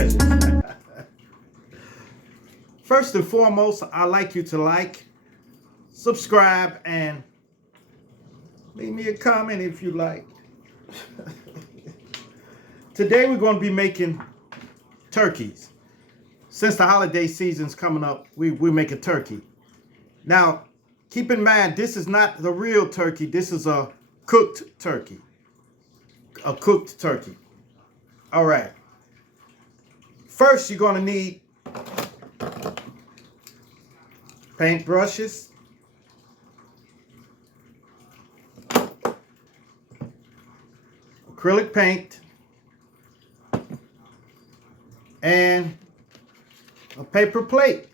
treasures. First and foremost, I'd like you to like, subscribe, and leave me a comment if you like. Today we're going to be making turkeys. Since the holiday season's coming up, we're making turkey. Now, keep in mind, this is not the real turkey. This is a cooked turkey. A cooked turkey. All right. First, you're going to need paint brushes, acrylic paint, and a paper plate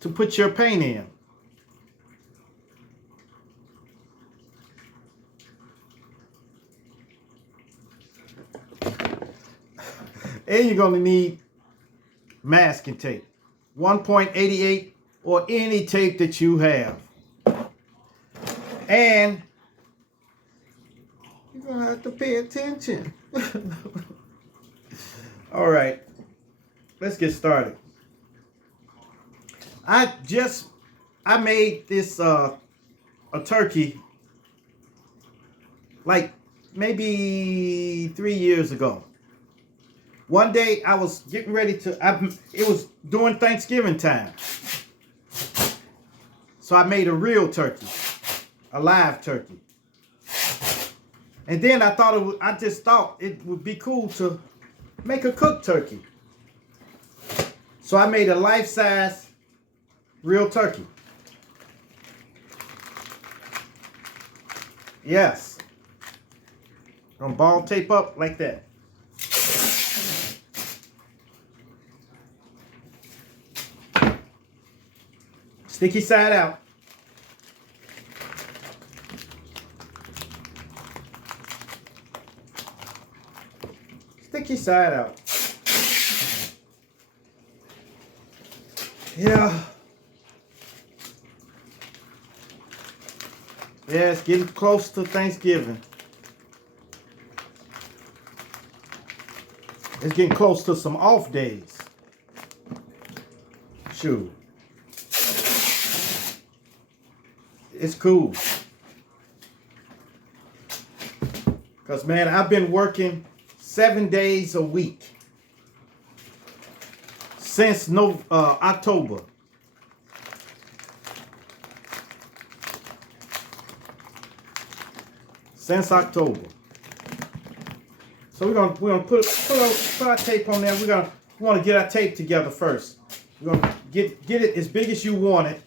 to put your paint in. And you're going to need masking tape, 1.88 or any tape that you have. And you're going to have to pay attention. All right, let's get started. I made this a turkey like maybe 3 years ago. One day I was getting ready to, it was during Thanksgiving time. So I made a real turkey, a live turkey. And then I just thought it would be cool to make a cooked turkey. So I made a life-size real turkey. Yes. Gonna ball tape up like that. Sticky side out. Sticky side out. Yeah. Yeah, it's getting close to Thanksgiving. It's getting close to some off days. Shoot. It's cool. Because, man, I've been working 7 days a week since October. Since October. So we're gonna put our tape on there. We want to get our tape together first. We're gonna get it as big as you want it.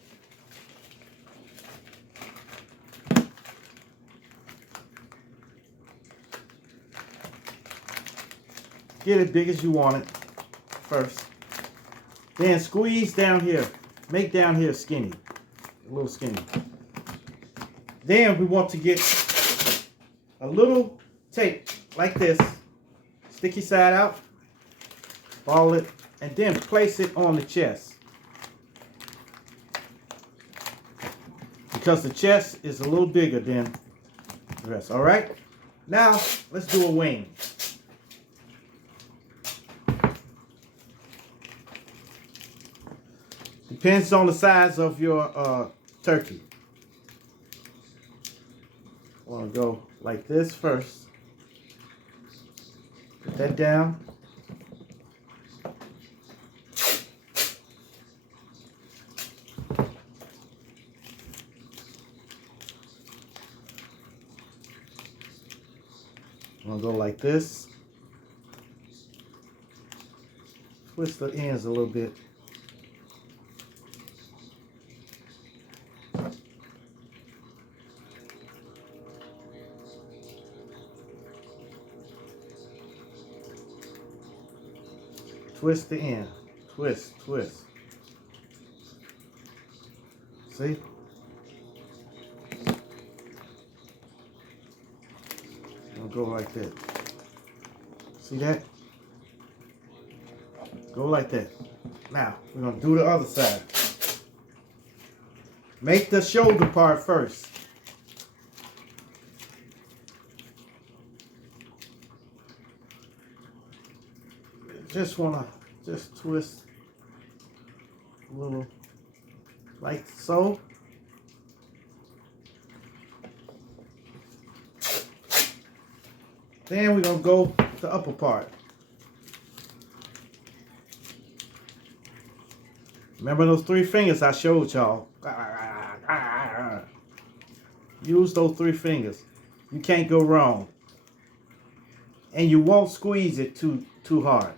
Get it big as you want it first. Then squeeze down here. Make down here skinny. A little skinny. Then we want to get a little tape like this. Sticky side out. Ball it. And then place it on the chest. Because the chest is a little bigger than the rest. Alright? Now, let's do a wing. Depends on the size of your turkey. I want to go like this first. Put that down. I'm going to go like this. Twist the ends a little bit. Twist the end. Twist, twist. See? I'll go like that. See that? Go like that. Now, we're going to do the other side. Make the shoulder part first. just want to just twist a little like so. Then we're going to go to the upper part. Remember those 3 fingers I showed y'all? Use those 3 fingers. You can't go wrong. And you won't squeeze it too hard.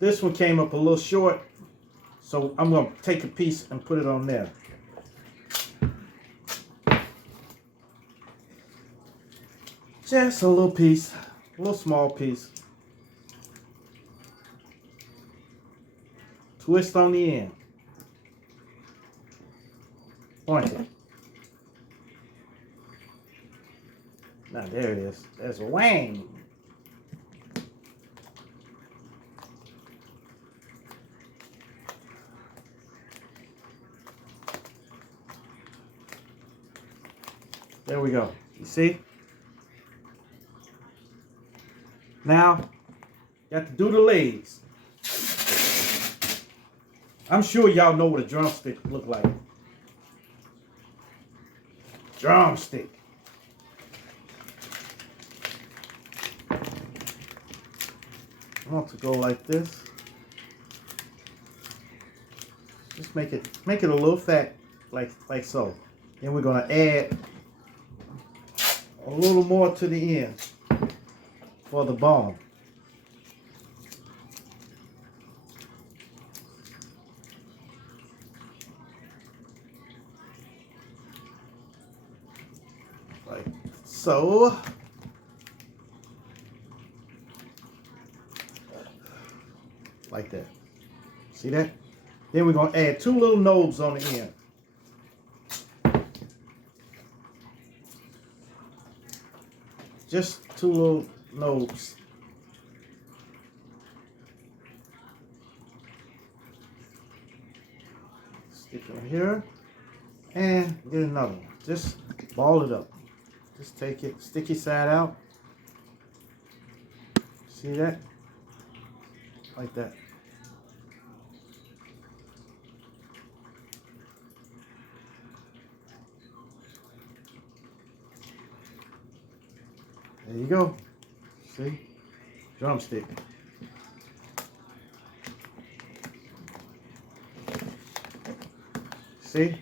This one came up a little short, so I'm going to take a piece and put it on there. Just a little piece, a little small piece. Twist on the end. Point it. Now there it is. There's a wang. There we go. You see? Now, you have to do the legs. I'm sure y'all know what a drumstick look like. Drumstick. I want to go like this. Just make it a little fat, like so. Then we're gonna add a little more to the end for the bone. Like so. Like that. See that? Then we're going to add 2 little knobs on the end. Just 2 little knobs. Stick it here. And get another one. Just ball it up. Just take it, sticky side out. See that? Like that. There you go. See? Drumstick. See?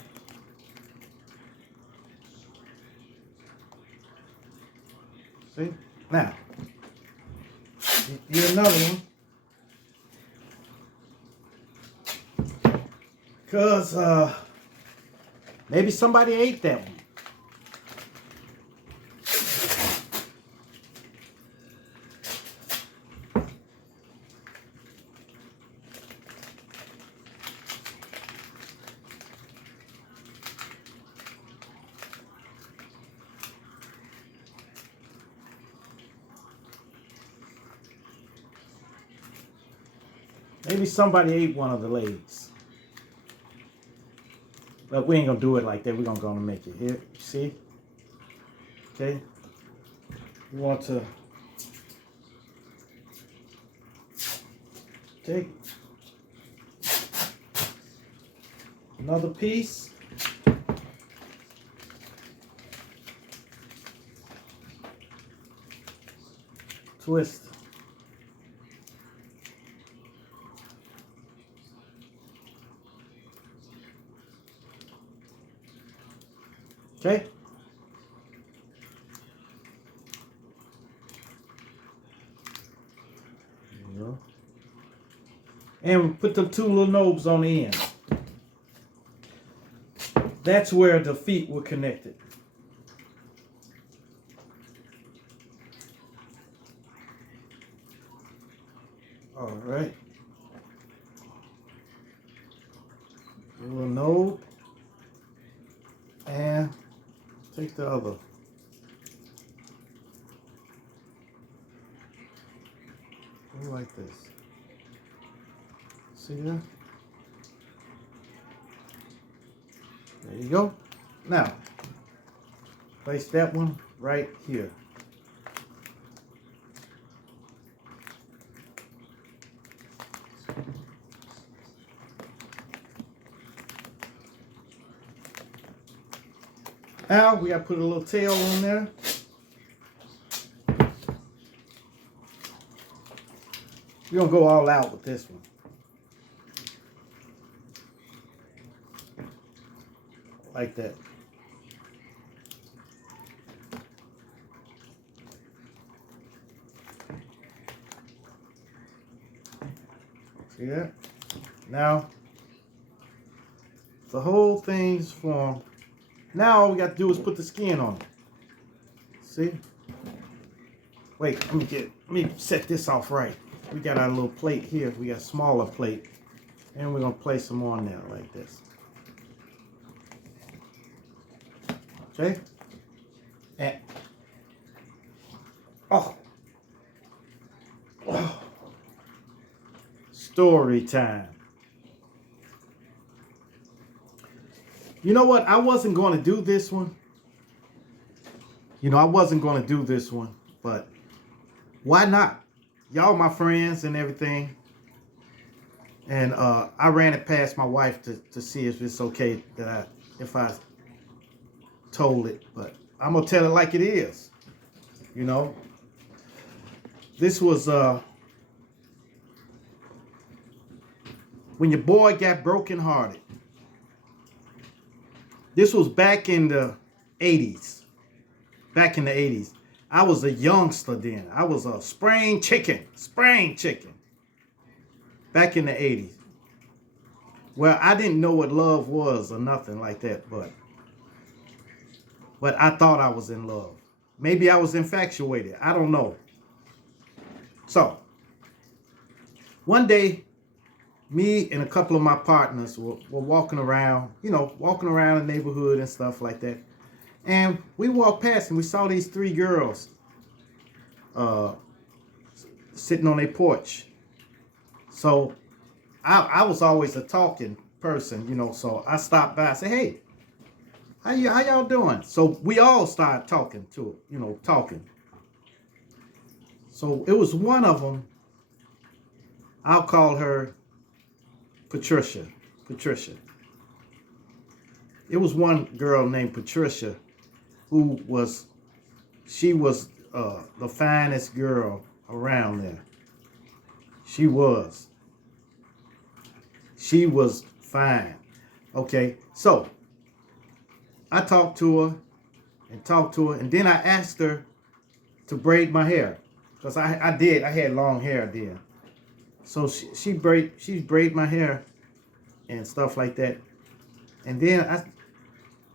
See? Now, get another one. Because maybe somebody ate that one. Maybe somebody ate one of the legs. But we ain't gonna do it like that. We're gonna make it here. See? Okay. You want to take another piece. Twist. Okay. There you go. And we put the 2 little knobs on the end. That's where the feet were connected. All right. A little knob. And take the other. Go like this. See that? There you go. Now, place that one right here. Now we got to put a little tail on there. We're going to go all out with this one. Like that. See that? Now, the whole thing's formed. Now all we got to do is put the skin on it. See? Wait, let me set this off right. We got our little plate here. We got a smaller plate. And we're going to place them on there like this. Okay? And, oh. Story time. You know what? I wasn't going to do this one. I wasn't going to do this one. But why not? Y'all my friends and everything. And I ran it past my wife to see if it's okay that if I told it. But I'm going to tell it like it is. This was when your boy got brokenhearted. This was back in the 80s. Back in the 80s. I was a youngster then. I was a spring chicken. Back in the 80s. Well, I didn't know what love was or nothing like that, but I thought I was in love. Maybe I was infatuated. I don't know. So, one day, me and a couple of my partners were walking around, walking around the neighborhood and stuff like that. And we walked past and we saw these three girls sitting on a porch. So I was always a talking person, so I stopped by and said, hey, how y'all doing? So we all started talking to it, talking. So it was one of them, I'll call her Patricia. It was one girl named Patricia she was the finest girl around there. She was fine. Okay, so I talked to her, and then I asked her to braid my hair. Because I had long hair then. So she braid my hair and stuff like that. And then I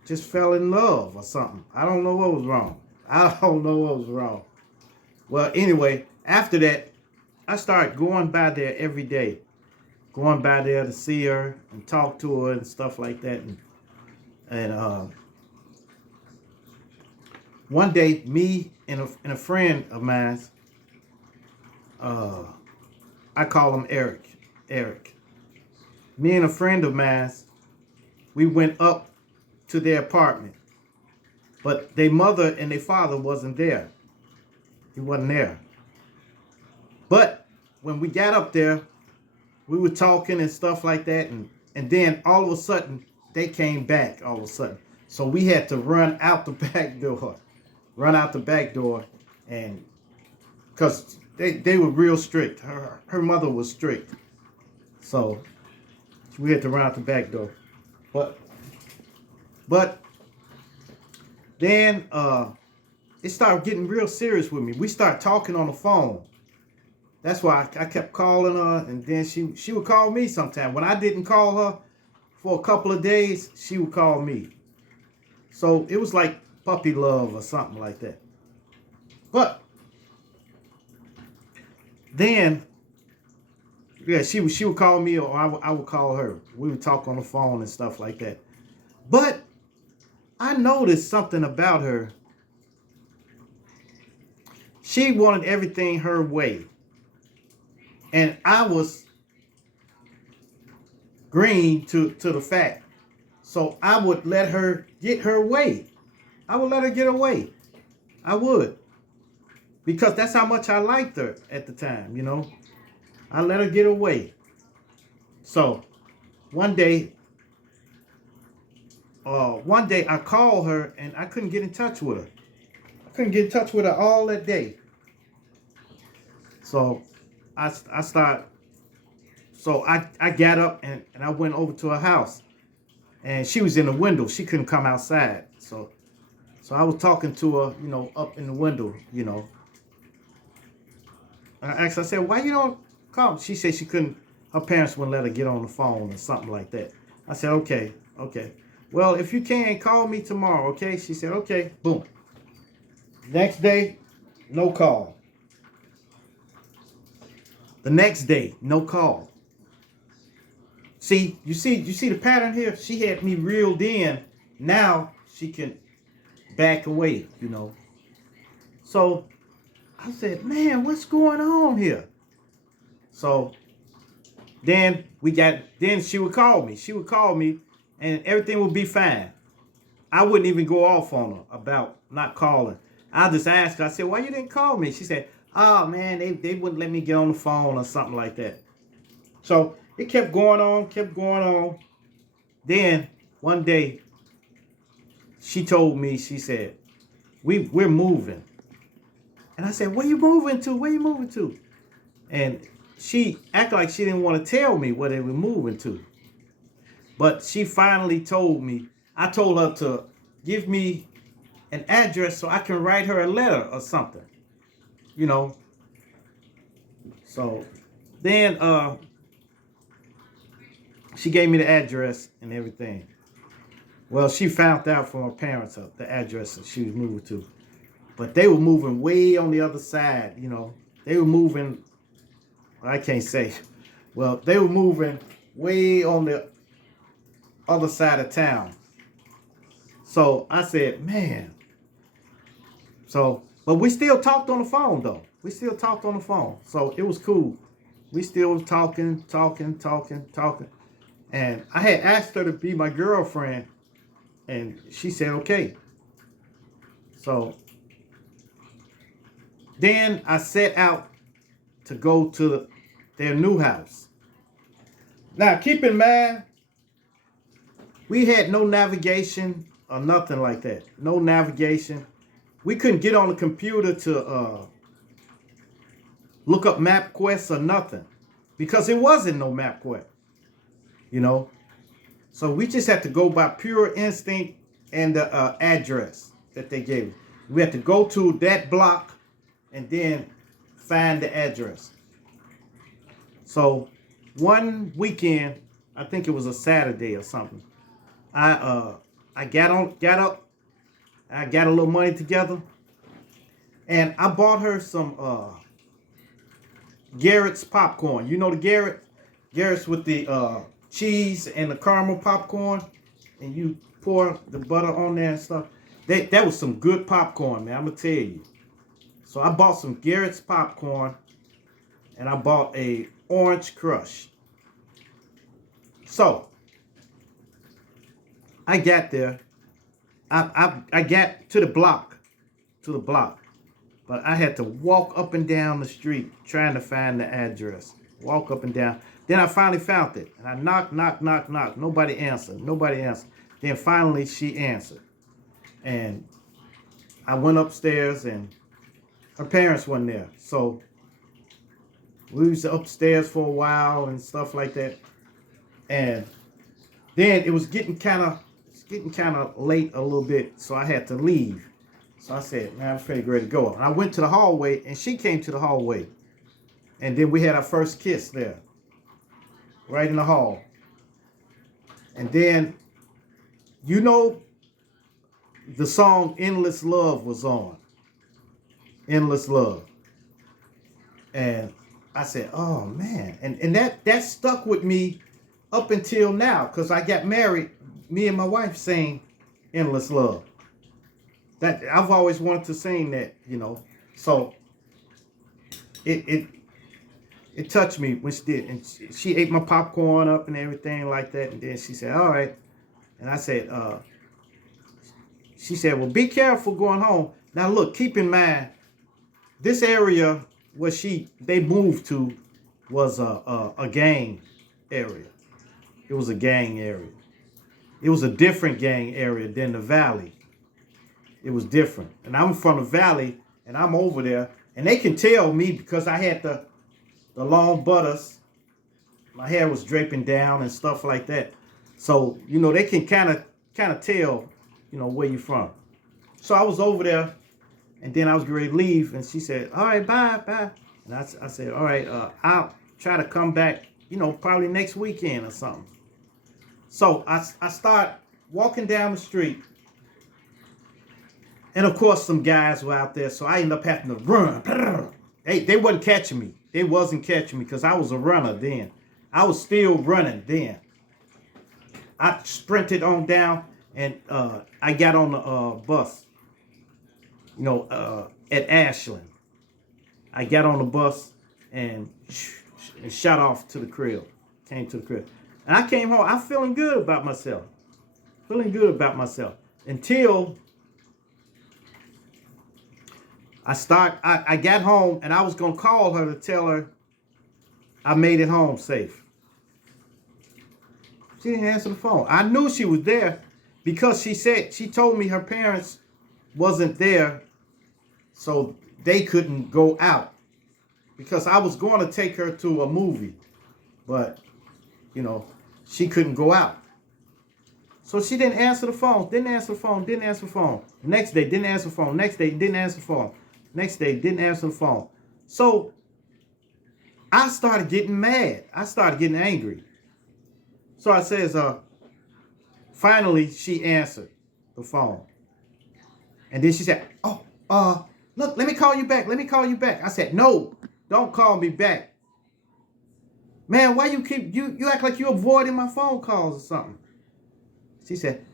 just fell in love or something. I don't know what was wrong. Well, anyway, after that, I started going by there every day. Going by there to see her and talk to her and stuff like that. And one day, me and a friend of mine, I call him Eric. Me and a friend of mine, we went up to their apartment. But their mother and their father wasn't there. He wasn't there. But when we got up there, we were talking and stuff like that. And then all of a sudden, they came back all of a sudden. So we had to run out the back door. And because they were real strict. Her mother was strict. So we had to run out the back door. But then it started getting real serious with me. We started talking on the phone. That's why I kept calling her, and then she would call me sometime. When I didn't call her for a couple of days, she would call me. So it was like puppy love or something like that. But then, yeah, she would call me, or I would call her. We would talk on the phone and stuff like that. But I noticed something about her. She wanted everything her way. And I was green to the fact. So I would let her get her way. I would let her get her way. I would. Because that's how much I liked her at the time, you know. I let her get away. So one day I called her and I couldn't get in touch with her. I couldn't get in touch with her all that day. So I started, so I got up and I went over to her house. And she was in the window. She couldn't come outside. So I was talking to her, you know, up in the window, you know. And I asked her, I said, why you don't call? She said she couldn't, her parents wouldn't let her get on the phone or something like that. I said, okay. Well, if you can, call me tomorrow, okay? She said, okay. Boom. Next day, no call. The next day, no call. See, you see the pattern here? She had me reeled in. Now she can back away, you know. So I said, man, what's going on here? So then she would call me. She would call me and everything would be fine. I wouldn't even go off on her about not calling. I just asked her, I said, why you didn't call me? She said, oh man, they wouldn't let me get on the phone or something like that. So it kept going on. Then one day she told me, she said, we're moving. And I said, where you moving to? And she acted like she didn't want to tell me where they were moving to. But she finally told me. I told her to give me an address so I can write her a letter or something. You know. So then she gave me the address and everything. Well, she found out from her parents the address that she was moving to. But they were moving way on the other side, you know. They were moving, I can't say. Well, they were moving way on the other side of town. So I said, man. So, but we still talked on the phone, though. We still talked on the phone. So it was cool. We still was talking. And I had asked her to be my girlfriend. And she said, okay. So then I set out to go to their new house. Now, keep in mind, we had no navigation or nothing like that. No navigation. We couldn't get on the computer to look up MapQuest or nothing because it wasn't no MapQuest, you know. So we just had to go by pure instinct and the address that they gave us. We had to go to that block and then find the address. So one weekend, I think it was a Saturday or something, I got up, I got a little money together, and I bought her some Garrett's popcorn. You know the Garrett's with the cheese and the caramel popcorn, and you pour the butter on there and stuff. That was some good popcorn, man. I'm gonna tell you. So I bought some Garrett's popcorn, and I bought a orange crush. So I got there. I got to the block, but I had to walk up and down the street trying to find the address. Walk up and down. Then I finally found it, and I knocked. Nobody answered. Then finally she answered, and I went upstairs, and her parents weren't there. So we was upstairs for a while and stuff like that, and then it was getting kind of late a little bit, so I had to leave. So I said, man, I'm pretty ready to go. And I went to the hallway, and she came to the hallway. And then we had our first kiss there, right in the hall. And then, you know, the song Endless Love was on. Endless Love. And I said, oh, man. And that stuck with me up until now, because I got married. Me and my wife sang Endless Love. That I've always wanted to sing that, you know. So it touched me when she did. And she ate my popcorn up and everything like that. And then she said, all right. And I said, she said, well, be careful going home. Now look, keep in mind, this area where they moved to was a gang area. It was a gang area. It was a different gang area than the valley. It was different. And I'm from the valley, and I'm over there, and they can tell me because I had the long butters. My hair was draping down and stuff like that. So, they can kind of tell, where you're from. So I was over there, and then I was ready to leave, and she said, all right, bye, bye. And I said, all right, I'll try to come back, probably next weekend or something. So I start walking down the street. And of course, some guys were out there, so I ended up having to run. They wasn't catching me. They wasn't catching me because I was a runner then. I was still running then. I sprinted on down, and I got on the bus, at Ashland. I got on the bus and shot off to the crib. Came to the crib. And I came home. I'm feeling good about myself. Until I got home, and I was going to call her to tell her I made it home safe. She didn't answer the phone. I knew she was there because she told me her parents wasn't there, so they couldn't go out. Because I was going to take her to a movie, but, she couldn't go out. So she didn't answer the phone, Next day, didn't answer the phone. Next day, didn't answer the phone. Next day, didn't answer the phone. So I started getting mad. I started getting angry. So I says, finally, she answered the phone. And then she said, look, let me call you back. I said, no, don't call me back. Man, why you act like you avoiding my phone calls or something? She said,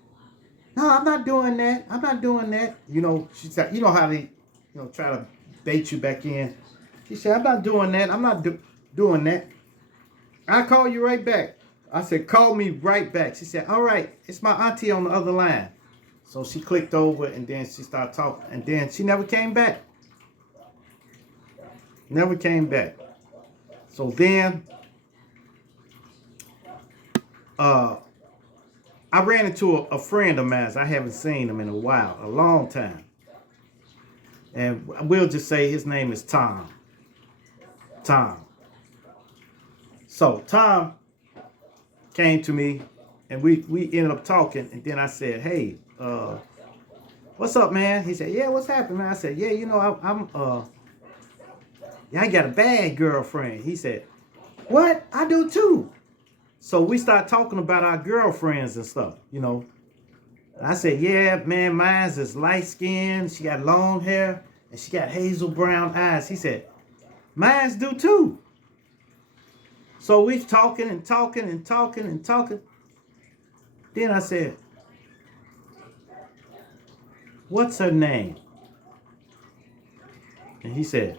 no, I'm not doing that. She said, how they, try to bait you back in. She said, I'm not doing that. I'm not doing that. I'll call you right back. I said, call me right back. She said, all right, it's my auntie on the other line. So she clicked over, and then she started talking, and then she never came back. So then I ran into a friend of mine. I haven't seen him in a while, a long time. And we'll just say his name is Tom. So Tom came to me, and we ended up talking. And then I said, hey, what's up, man? He said, yeah, what's happening, man? I said, yeah, I got a bad girlfriend. He said, what? I do too. So we started talking about our girlfriends and stuff, And I said, yeah, man, mine's is light skinned. She got long hair, and she got hazel brown eyes. He said, mine's do too. So we talking. Then I said, what's her name? And he said,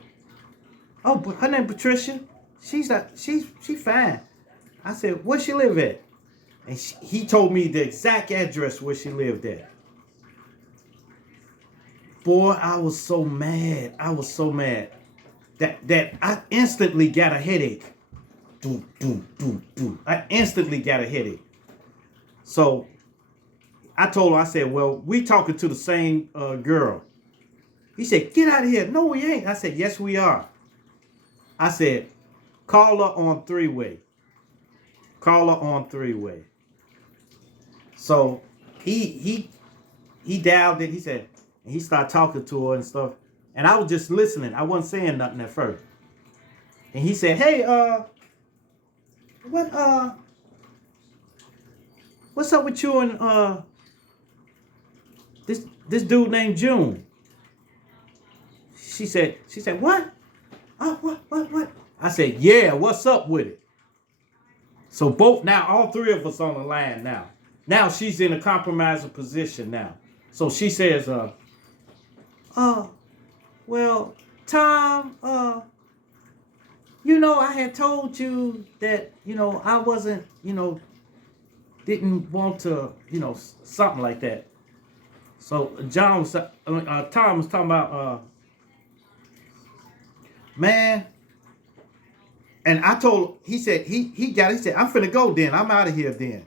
oh, but her name Patricia. She's fine. I said, where she live at? And he told me the exact address where she lived at. Boy, I was so mad. That I instantly got a headache. I instantly got a headache. So I told her, I said, well, we talking to the same girl. He said, get out of here. No, we ain't. I said, yes, we are. I said, call her on three-way. So he dialed it. He said, and he started talking to her and stuff. And I was just listening. I wasn't saying nothing at first. And he said, hey, what's up with you and this dude named June? She said, what? What? I said, yeah, what's up with it? So all three of us on the line now. Now she's in a compromising position now. So she says, well, Tom, I had told you that, I wasn't, didn't want to, something like that. So Tom was talking about, man, and I told, he said, I'm finna go then. I'm out of here then.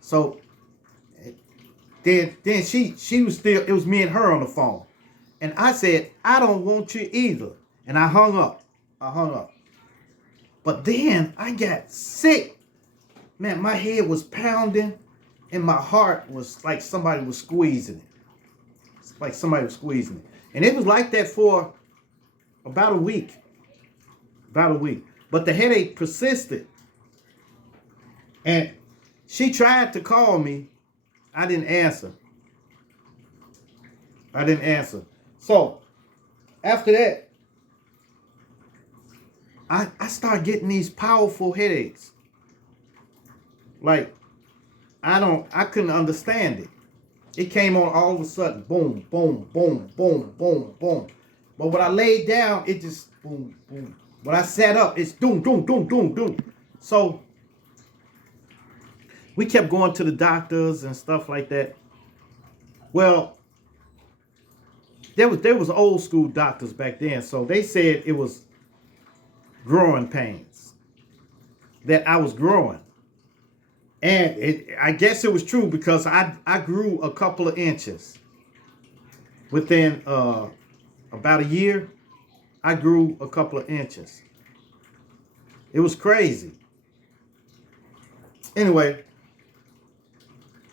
So then she was still, it was me and her on the phone. And I said, I don't want you either. And I hung up. But then I got sick. Man, my head was pounding and my heart was like somebody was squeezing it. It's like somebody was squeezing it. And it was like that for about a week. But the headache persisted. And she tried to call me. I didn't answer. So after that, I started getting these powerful headaches. Like, I couldn't understand it. It came on all of a sudden. Boom, boom, boom, boom, boom, boom. But when I laid down, it just boom, boom. When I sat up, it's doom, doom, doom, doom, doom. So we kept going to the doctors and stuff like that. Well, there was old school doctors back then, so they said it was growing pains, that I was growing. And I guess it was true because I grew a couple of inches. Within about a year, I grew a couple of inches. It was crazy. Anyway,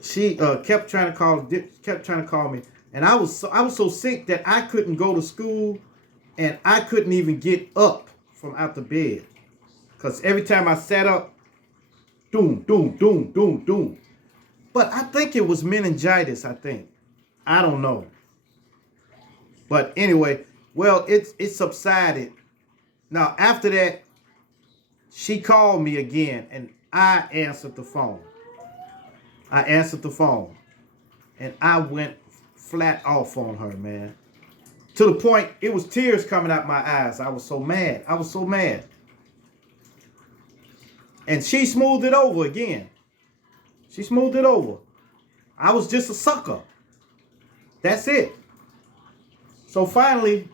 she kept trying to call me, and I was so sick that I couldn't go to school, and I couldn't even get up from out the bed, because every time I sat up, doom, doom, doom, doom, doom. But I think it was meningitis. I don't know. But anyway, well, it subsided. Now after that, she called me again, and I answered the phone. And I went flat off on her, man. To the point, it was tears coming out my eyes. I was so mad. And she smoothed it over again. I was just a sucker. That's it. So finally,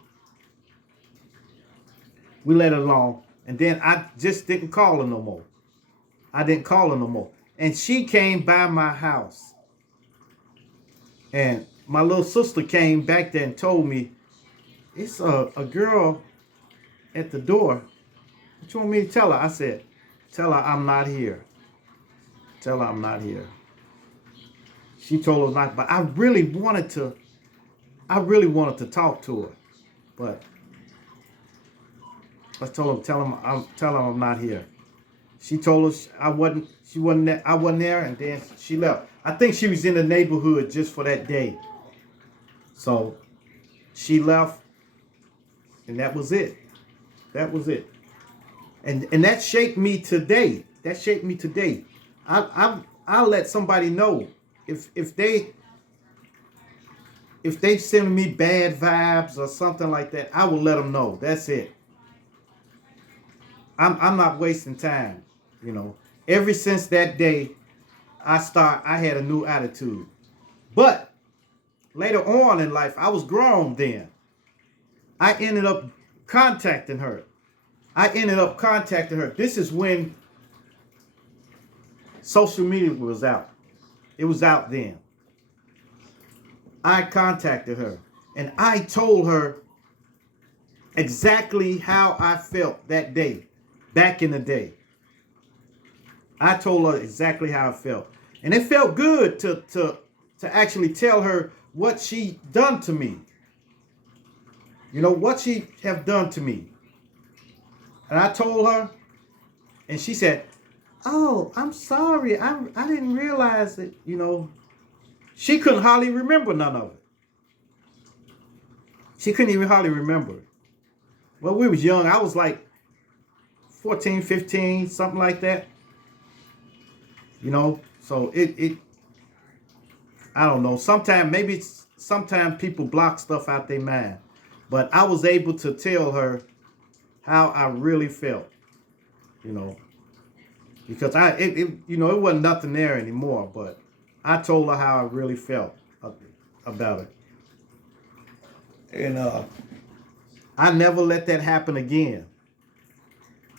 we let it alone. And then I just didn't call her no more. And she came by my house. And my little sister came back there and told me, it's a girl at the door. What you want me to tell her? I said, tell her I'm not here. She told her not, but I really wanted to talk to her. But I told her, tell her I'm not here. She told us I wasn't there, and then she left. I think she was in the neighborhood just for that day. So she left, and that was it. And that shaped me today. I'll let somebody know if they send me bad vibes or something like that. I will let them know. That's it. I'm not wasting time. Ever since that day, I had a new attitude. But later on in life, I was grown then. I ended up contacting her. This is when social media was out. It was out then. I contacted her and I told her exactly how I felt that day, back in the day. I told her exactly how I felt. And it felt good to actually tell her what she done to me. What she have done to me. And I told her, and she said, oh, I'm sorry. I didn't realize that, She couldn't hardly remember none of it. She couldn't even hardly remember it. Well, we was young. I was like 14, 15, something like that. So I don't know. Sometimes people block stuff out their mind. But I was able to tell her how I really felt, because it wasn't nothing there anymore, but I told her how I really felt. about it. And I never let that happen again.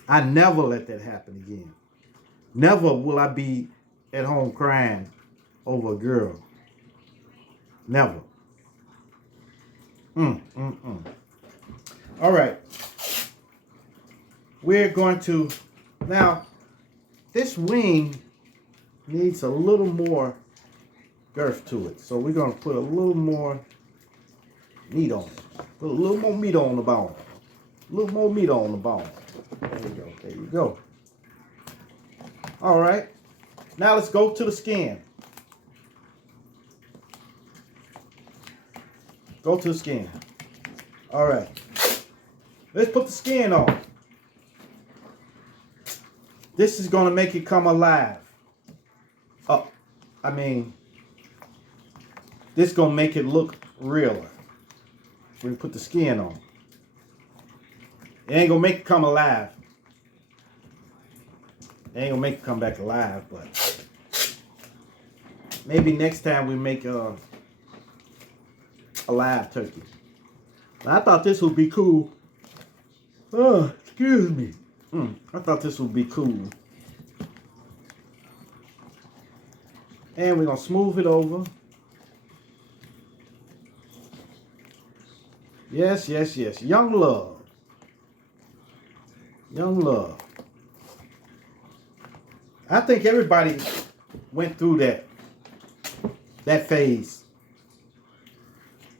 I never let that happen again. Never will I be at home crying over a girl. Never. All right. We're going to, now, this wing needs a little more girth to it. So we're going to put a little more meat on it. Put a little more meat on the bone. A little more meat on the bone. There you go. There you go. All right. Now let's go to the skin. Go to the skin. All right. Let's put the skin on. This is going to make it come alive. Oh, I mean, this is going to make it look realer. When you put the skin on. It ain't going to make it come alive. It ain't going to make it come back alive, but maybe next time we make a live turkey. I thought this would be cool. Oh, excuse me. I thought this would be cool. And we're going to smooth it over. Yes, yes, yes. Young love. Young love. I think everybody went through that phase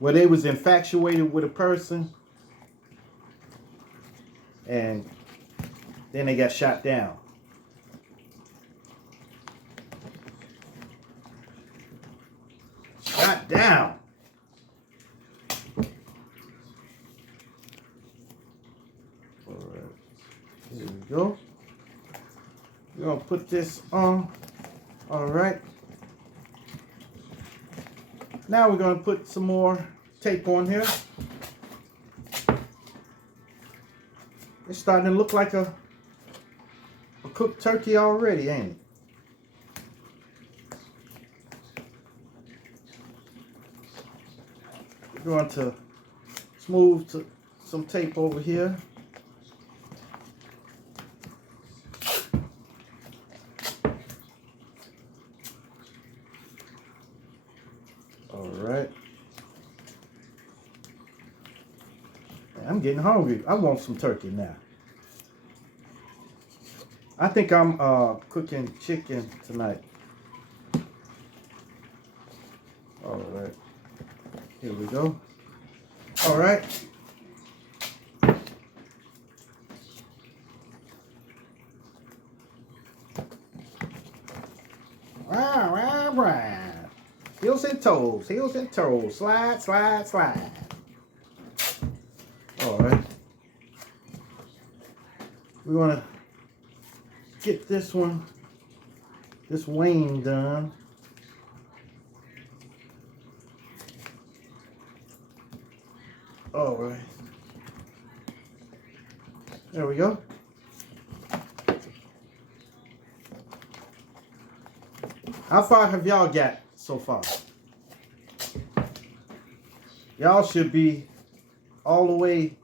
where they was infatuated with a person and then they got shot down. Shot down. All right. Here we go. We're going to put this on. All right. Now we're going to put some more tape on here. It's starting to look like a cooked turkey already, ain't it? We're going to smooth some tape over here. All right. I'm getting hungry. I want some turkey now. I think I'm cooking chicken tonight. All right. Here we go. All right. Wow. Heels and toes, heels and toes. Slide, slide, slide. All right. We want to get this wing done. All right. There we go. How far have y'all got so far? Y'all should be all the way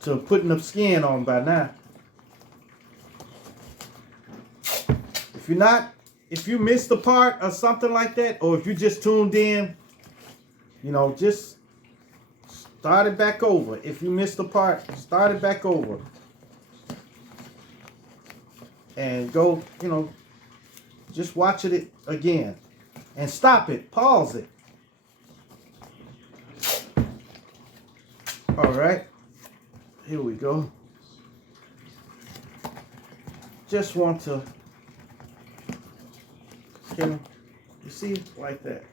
to putting the skin on by now. If you're not, if you missed the part or something like that, or if you just tuned in, you know, just start it back over. If you missed the part, start it back over. And go, you know, just watch it again. And stop it. Pause it. All right. Here we go. Just want to, you see, like that.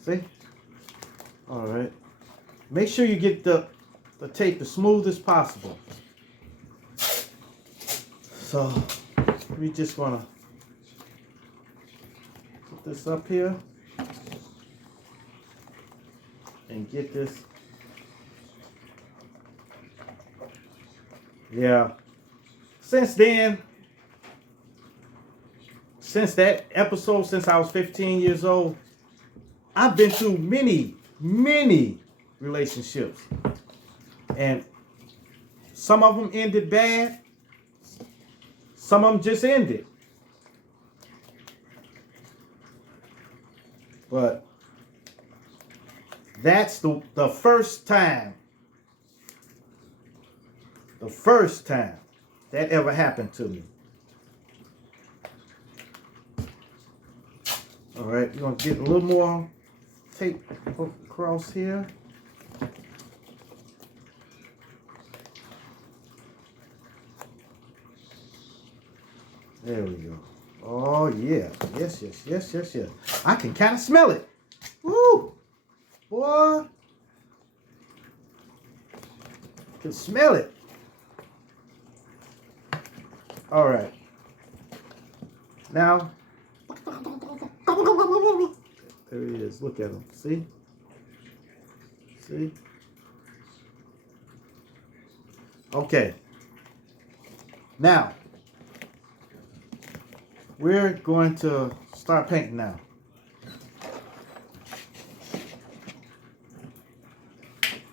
See? All right. Make sure you get the tape as smooth as possible. So we just want to put this up here and get this. Yeah. Since then, since that episode, since I was 15 years old, I've been through many relationships. And some of them ended bad. Some of them just ended. But that's the first time. The first time that ever happened to me. All right, we're going to get a little more tape across here. There we go. Oh, yeah. Yes. I can kind of smell it. Woo! Boy. Can smell it. All right. Now, there he is. Look at him. See? See? Okay. Now, we're going to start painting now.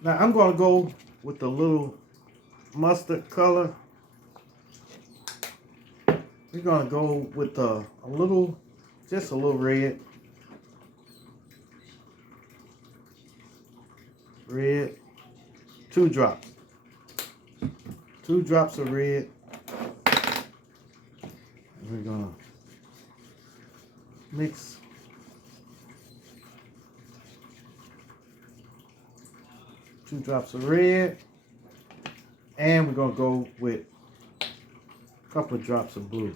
Now, I'm going to go with the little mustard color. We're going to go with just a little red. Red. 2 drops. 2 drops of red. We're going to mix. Two drops of red. And we're going to go with a couple of drops of blue.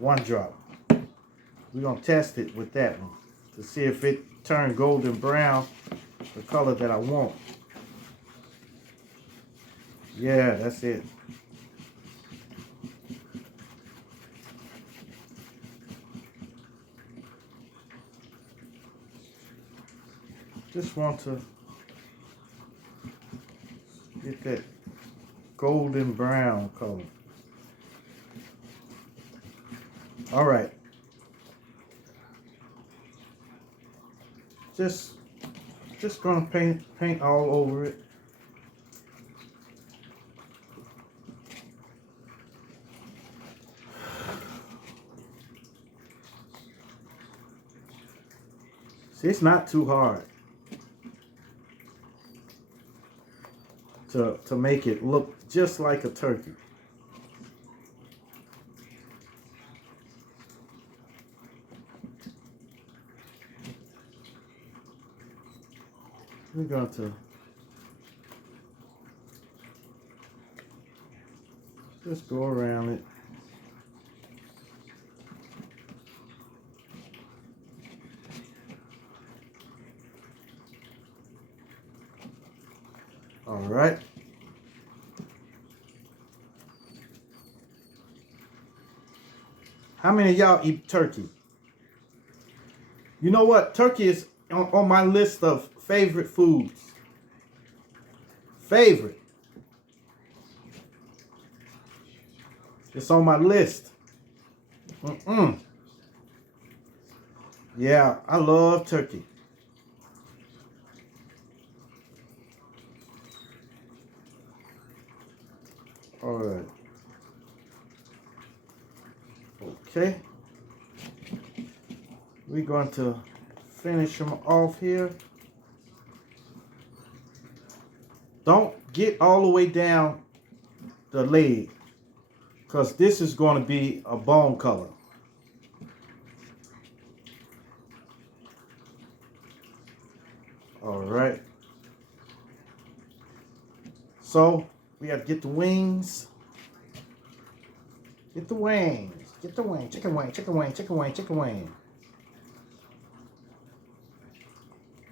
1 drop. We're going to test it with that one to see if it turned golden brown, the color that I want. Yeah, that's it. Just want to get that golden brown color. All right. Just gonna paint all over it. See, it's not too hard to make it look just like a turkey. We're going to just go around it. All right. How many of y'all eat turkey? You know what? Turkey is on my list of favorite foods. Favorite. It's on my list. Yeah, I love turkey. All right. Okay. We're going to finish them off here. Don't get all the way down the leg, because this is going to be a bone color. All right. So we have to get the wings. Get the wings. Get the wing. Chicken wing. Chicken wing. Chicken wing. Chicken wing.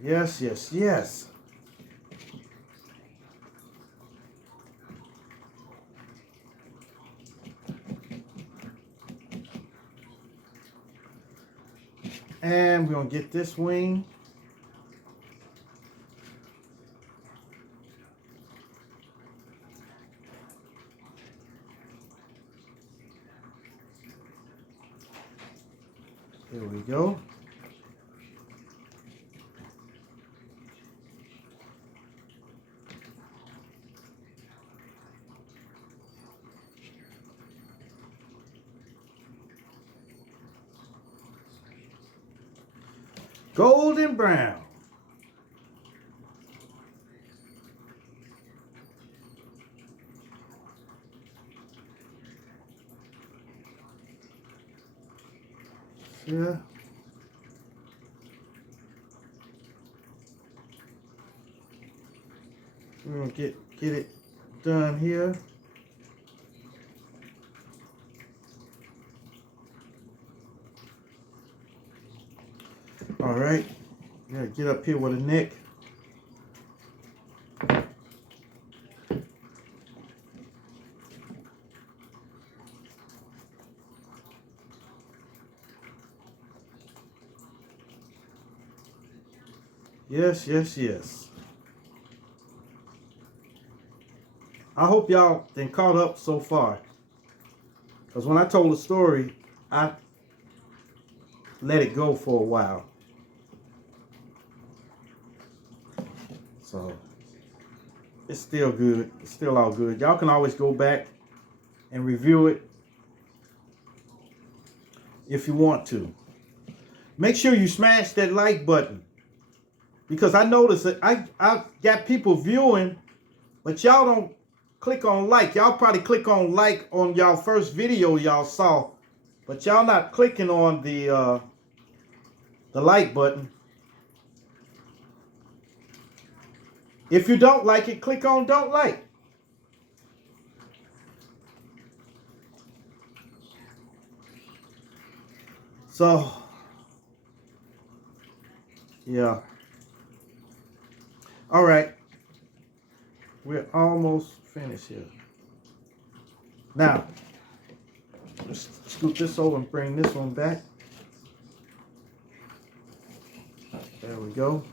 Yes, yes, yes. And we're going to get this wing. There we go. Golden brown. Yeah. We're gonna get it done here. All right. Yeah, get up here with a neck. Yes, yes, yes. I hope y'all been caught up so far. Because when I told the story, I let it go for a while. So it's still good. It's still all good. Y'all can always go back and review it if you want to. Make sure you smash that like button. Because I noticed that I got people viewing, but y'all don't click on like. Y'all probably click on like on y'all first video y'all saw, but y'all not clicking on the like button. If you don't like it, click on don't like. So, yeah. All right. We're almost finished here. Now, let's scoot this over and bring this one back. There we go.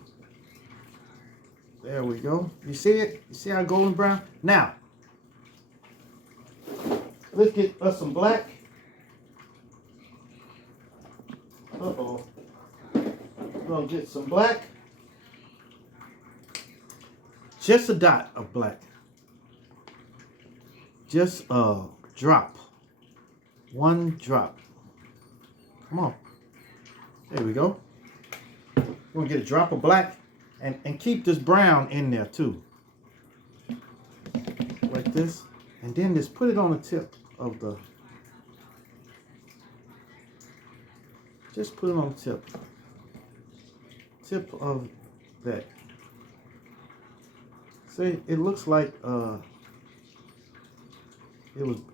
There we go. You see it? You see how golden brown? Now, let's get us some black. Uh-oh. We're going to get some black. Just a dot of black. Just a drop. One drop. Come on. There we go. We're going to get a drop of black and keep this brown in there too. Like this. And then just put it on the tip of the... Just put it on the tip. Tip of that. See, it looks like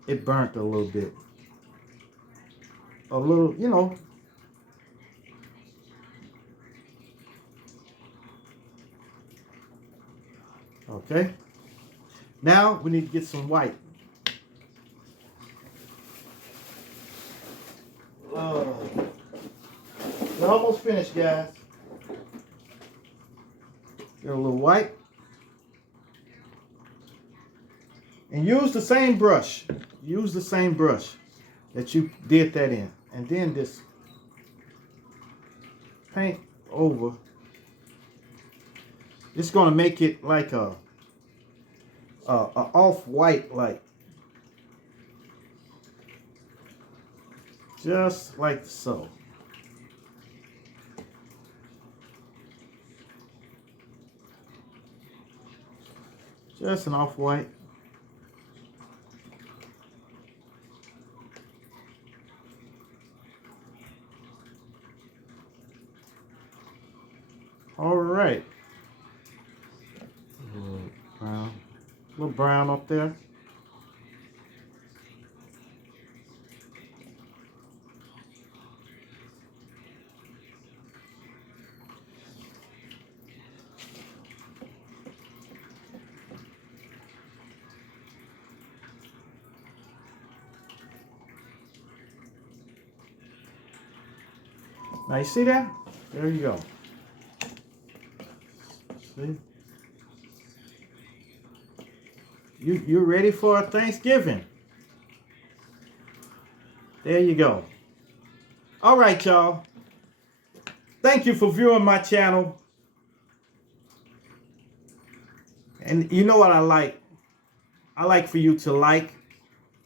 it burnt a little bit. A little, you know. Okay. Now we need to get some white. We're almost finished, guys. Get a little white. And use the same brush. Use the same brush that you did that in. And then just paint over. It's going to make it like a off-white light. Just like so. Just an off-white. All right. A little brown up there. Now you see that? There you go. See? You're ready for Thanksgiving. There you go. All right, y'all. Thank you for viewing my channel. And you know what I like? I like for you to like,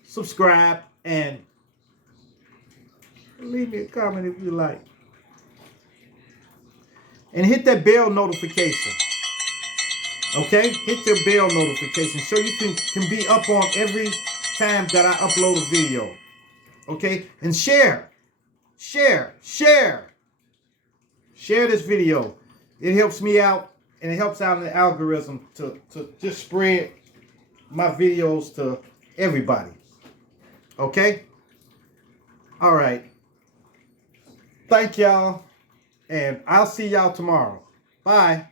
subscribe, and leave me a comment if you like. And hit that bell notification. Okay? Hit your bell notification so you can be up on every time that I upload a video. Okay? And share. Share this video. It helps me out, and it helps out in the algorithm to just spread my videos to everybody. Okay? All right. Thank y'all, and I'll see y'all tomorrow. Bye.